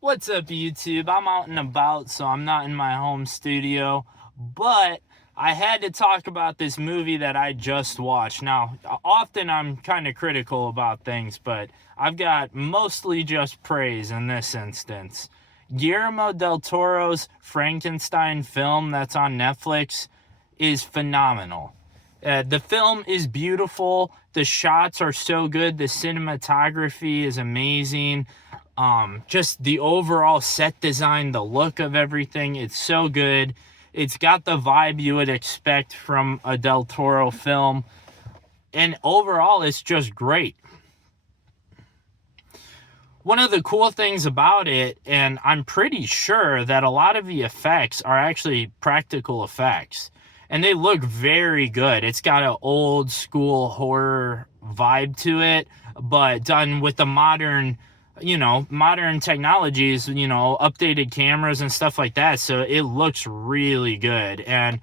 What's up, YouTube? I'm out and about, so I'm not in my home studio, but I had to talk about this movie that I just watched. Now, often I'm kind of critical about things, but I've got mostly just praise in this instance. Guillermo del Toro's Frankenstein film that's on Netflix is phenomenal. The film is beautiful. The shots are so good. The cinematography is amazing. Just the overall set design, the look of everything, it's so good. It's got the vibe you would expect from a Del Toro film. And overall, it's just great. One of the cool things about it, and I'm pretty sure that a lot of the effects are actually practical effects, and they look very good. It's got an old school horror vibe to it, but done with the modern technologies, updated cameras and stuff like that. So it looks really good. And,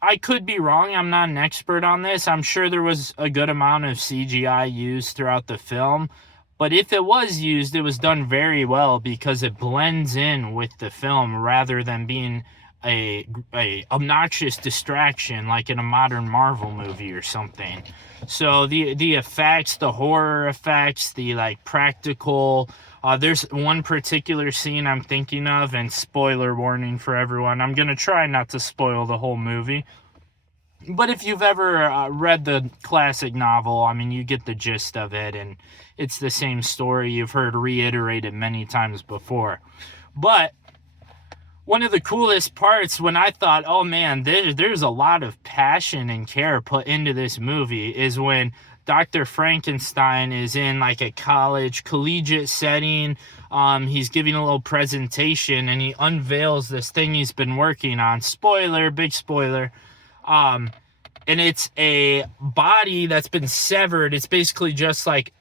I could be wrong. I'm not an expert on this. I'm sure there was a good amount of CGI used throughout the film. But if it was used, it was done very well because it blends in with the film rather than being a obnoxious distraction like in a modern Marvel movie or something. So the effects, the horror effects, the practical. There's one particular scene I'm thinking of, and spoiler warning for everyone. I'm gonna try not to spoil the whole movie. But if you've ever read the classic novel, I mean, you get the gist of it, and it's the same story you've heard reiterated many times before. But one of the coolest parts when I thought, oh man, there's a lot of passion and care put into this movie is when Dr. Frankenstein is in like a collegiate setting. He's giving a little presentation and he unveils this thing he's been working on. Spoiler, big spoiler. And it's a body that's been severed. It's basically just like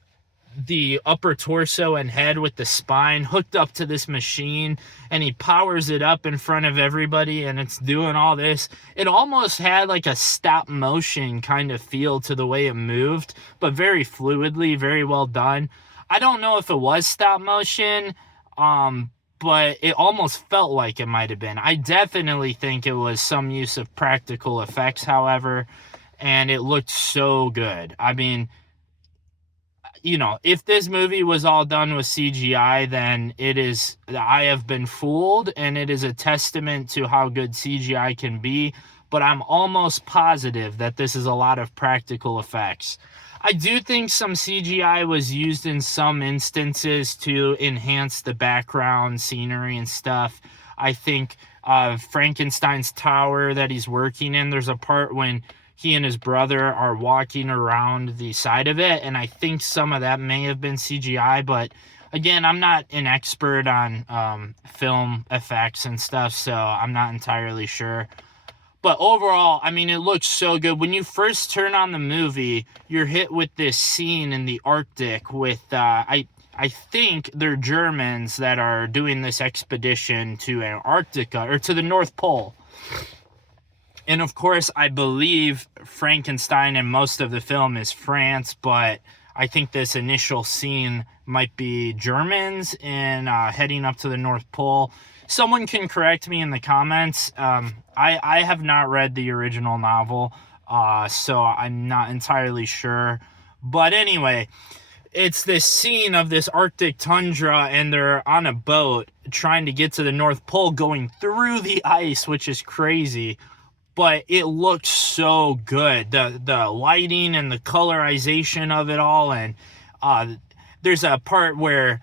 the upper torso and head with the spine hooked up to this machine, and he powers it up in front of everybody, and it's doing all this. It almost had like a stop motion kind of feel to the way it moved, but very fluidly, very well done. I don't know if it was stop motion, but it almost felt like it might have been. I definitely think it was some use of practical effects, however, and it looked so good. I mean, if this movie was all done with CGI, then I have been fooled, and it is a testament to how good CGI can be, but I'm almost positive that this is a lot of practical effects. I do think some CGI was used in some instances to enhance the background scenery and stuff. I think Frankenstein's tower that he's working in, there's a part when he and his brother are walking around the side of it, and I think some of that may have been CGI, but again, I'm not an expert on film effects and stuff, so I'm not entirely sure. But overall, I mean, it looks so good. When you first turn on the movie, you're hit with this scene in the Arctic with, I think they're Germans that are doing this expedition to Antarctica, or to the North Pole. And of course, I believe Frankenstein and most of the film is France, but I think this initial scene might be Germans and heading up to the North Pole. Someone can correct me in the comments. I have not read the original novel, so I'm not entirely sure. But anyway, it's this scene of this Arctic tundra, and they're on a boat trying to get to the North Pole, going through the ice, which is crazy. But it looks so good. The lighting and the colorization of it all. And there's a part where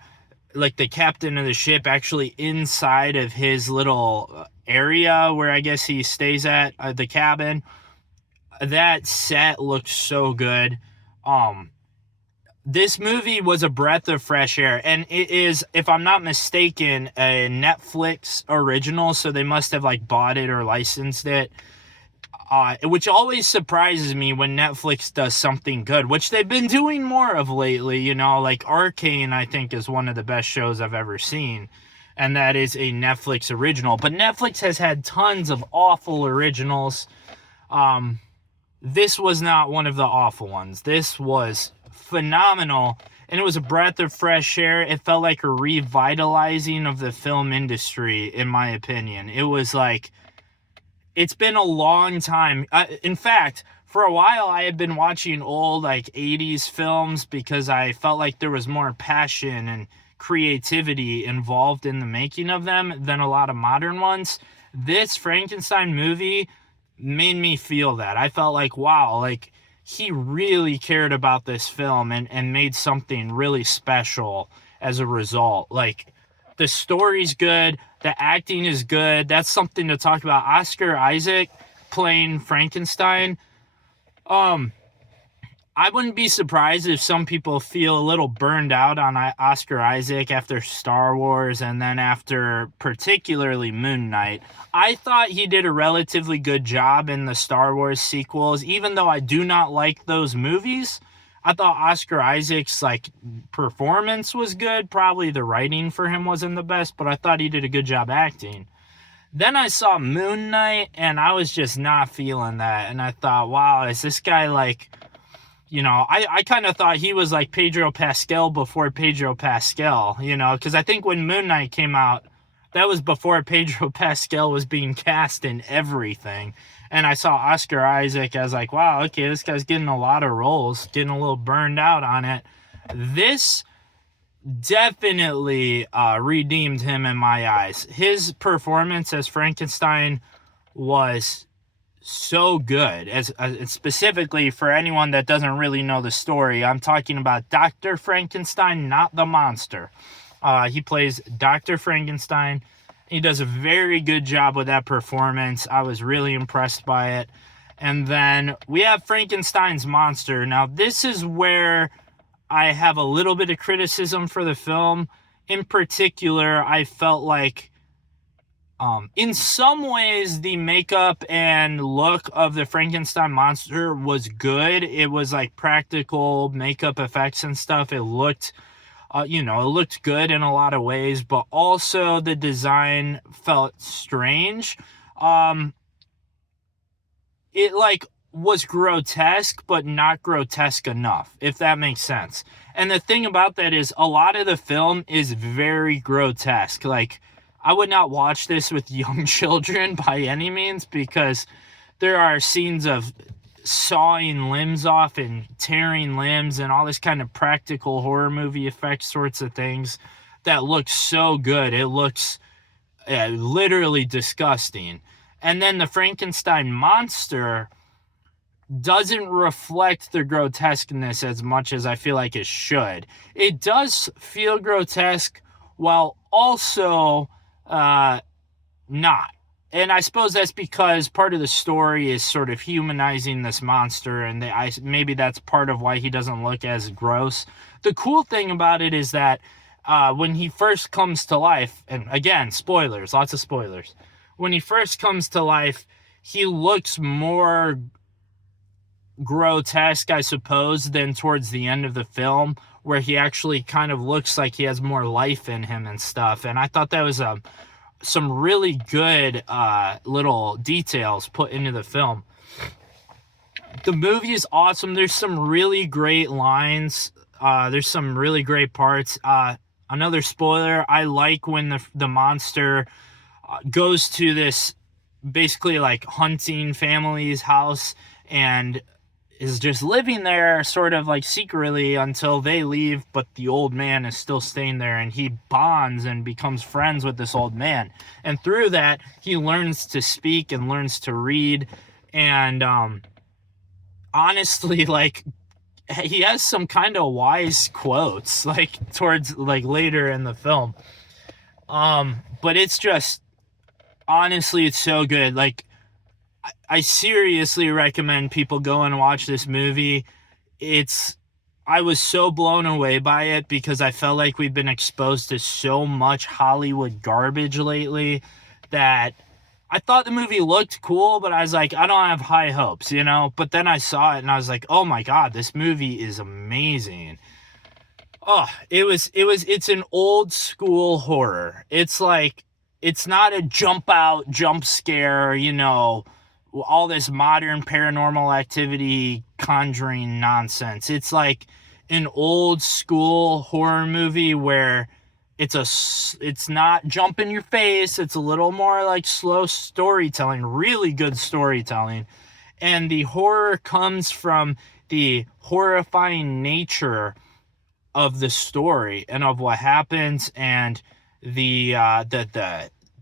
like the captain of the ship actually inside of his little area where I guess he stays at, the cabin. That set looks so good. This movie was a breath of fresh air, and it is, if I'm not mistaken, a Netflix original, so they must have bought it or licensed it. Which always surprises me when Netflix does something good, which they've been doing more of lately, like Arcane, I think, is one of the best shows I've ever seen, and that is a Netflix original. But Netflix has had tons of awful originals. This was not one of the awful ones. This was phenomenal, and it was a breath of fresh air. It felt like a revitalizing of the film industry, in my opinion. It was like, it's been a long time. In fact, for a while, I had been watching old, like, 80s films because I felt like there was more passion and creativity involved in the making of them than a lot of modern ones. This Frankenstein movie made me feel that. I felt like, wow, like, he really cared about this film and made something really special as a result. Like, the story's good, the acting is good. That's something to talk about. Oscar Isaac playing Frankenstein. I wouldn't be surprised if some people feel a little burned out on Oscar Isaac after Star Wars and then after particularly Moon Knight. I thought he did a relatively good job in the Star Wars sequels, even though I do not like those movies. I thought Oscar Isaac's like performance was good. Probably the writing for him wasn't the best, but I thought he did a good job acting. Then I saw Moon Knight and I was just not feeling that. And I thought, wow, is this guy like, I kind of thought he was like Pedro Pascal before Pedro Pascal, because I think when Moon Knight came out, that was before Pedro Pascal was being cast in everything. And I saw Oscar Isaac, I was like, wow, okay, this guy's getting a lot of roles, getting a little burned out on it. This definitely redeemed him in my eyes. His performance as Frankenstein was so good. As specifically for anyone that doesn't really know the story, I'm talking about Dr. Frankenstein, not the monster. He plays Dr. Frankenstein. He does a very good job with that performance. I was really impressed by it. And then we have Frankenstein's monster. Now, this is where I have a little bit of criticism for the film. In particular, I felt like in some ways, the makeup and look of the Frankenstein monster was good. It was like practical makeup effects and stuff. It looked, it looked good in a lot of ways, but also the design felt strange. It like was grotesque, but not grotesque enough, if that makes sense. And the thing about that is a lot of the film is very grotesque. Like, I would not watch this with young children by any means because there are scenes of sawing limbs off and tearing limbs and all this kind of practical horror movie effect sorts of things that look so good. It looks literally disgusting. And then the Frankenstein monster doesn't reflect the grotesqueness as much as I feel like it should. It does feel grotesque while also not. And I suppose that's because part of the story is sort of humanizing this monster, and maybe that's part of why he doesn't look as gross. The cool thing about it is that when he first comes to life, and again, spoilers, lots of spoilers. When he first comes to life, he looks more grotesque, I suppose, than towards the end of the film, where he actually kind of looks like he has more life in him and stuff. And I thought that was some really good little details put into the film. The movie is awesome. There's some really great lines. There's some really great parts. Another spoiler, I like when the monster goes to this basically like hunting family's house and is just living there sort of like secretly until they leave, but the old man is still staying there, and he bonds and becomes friends with this old man. And through that, he learns to speak and learns to read. And honestly, like, he has some kind of wise quotes, like, towards, like, later in the film. But it's just, honestly, it's so good. Like, I seriously recommend people go and watch this movie. I was so blown away by it because I felt like we've been exposed to so much Hollywood garbage lately that I thought the movie looked cool, but I was like, I don't have high hopes, But then I saw it and I was like, oh my God, this movie is amazing. Oh, it's an old school horror. It's like, it's not a jump scare, all this modern paranormal activity conjuring nonsense. It's like, an old school horror movie where it's not jump in your face. It's a little more like slow storytelling, really good storytelling. And the horror comes from the horrifying nature of the story and of what happens, and the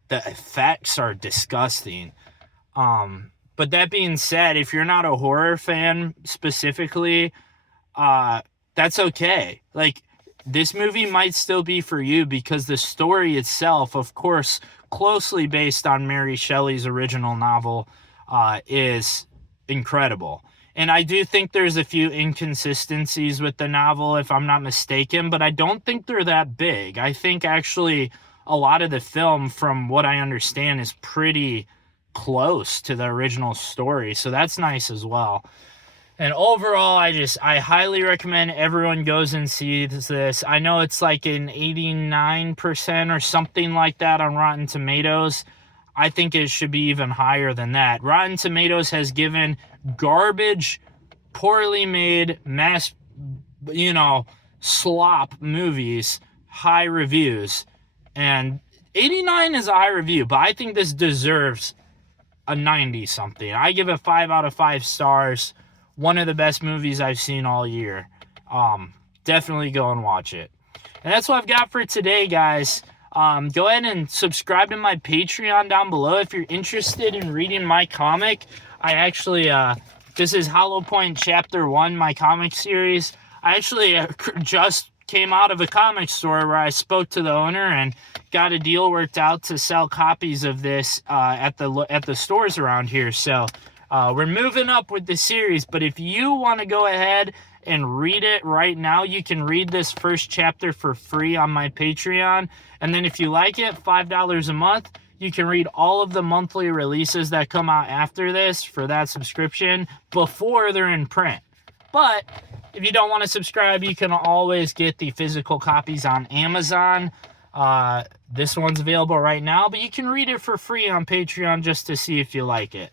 effects are disgusting. But that being said, if you're not a horror fan specifically, that's okay. Like, this movie might still be for you because the story itself, of course, closely based on Mary Shelley's original novel, is incredible. And I do think there's a few inconsistencies with the novel, if I'm not mistaken, but I don't think they're that big. I think actually a lot of the film, from what I understand, is pretty close to the original story. So that's nice as well. And overall, I highly recommend everyone goes and sees this. I know it's like an 89% or something like that on Rotten Tomatoes. I think it should be even higher than that. Rotten Tomatoes has given garbage, poorly made, slop movies high reviews. And 89 is a high review, but I think this deserves a 90 something. I give it 5 out of 5 stars. One of the best movies I've seen all year. Definitely go and watch it. And that's what I've got for today, guys. Go ahead and subscribe to my Patreon down below if you're interested in reading my comic. I actually, this is Hollow Point Chapter 1, my comic series. I actually just came out of a comic store where I spoke to the owner and got a deal worked out to sell copies of this at the stores around here. So we're moving up with the series, but if you want to go ahead and read it right now, you can read this first chapter for free on my Patreon. And then if you like it, $5 a month, you can read all of the monthly releases that come out after this for that subscription before they're in print. But if you don't want to subscribe, you can always get the physical copies on Amazon. This one's available right now, but you can read it for free on Patreon just to see if you like it.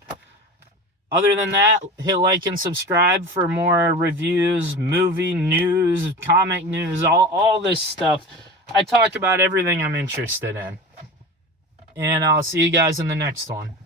Other than that, hit like and subscribe for more reviews, movie news, comic news, all this stuff. I talk about everything I'm interested in. And I'll see you guys in the next one.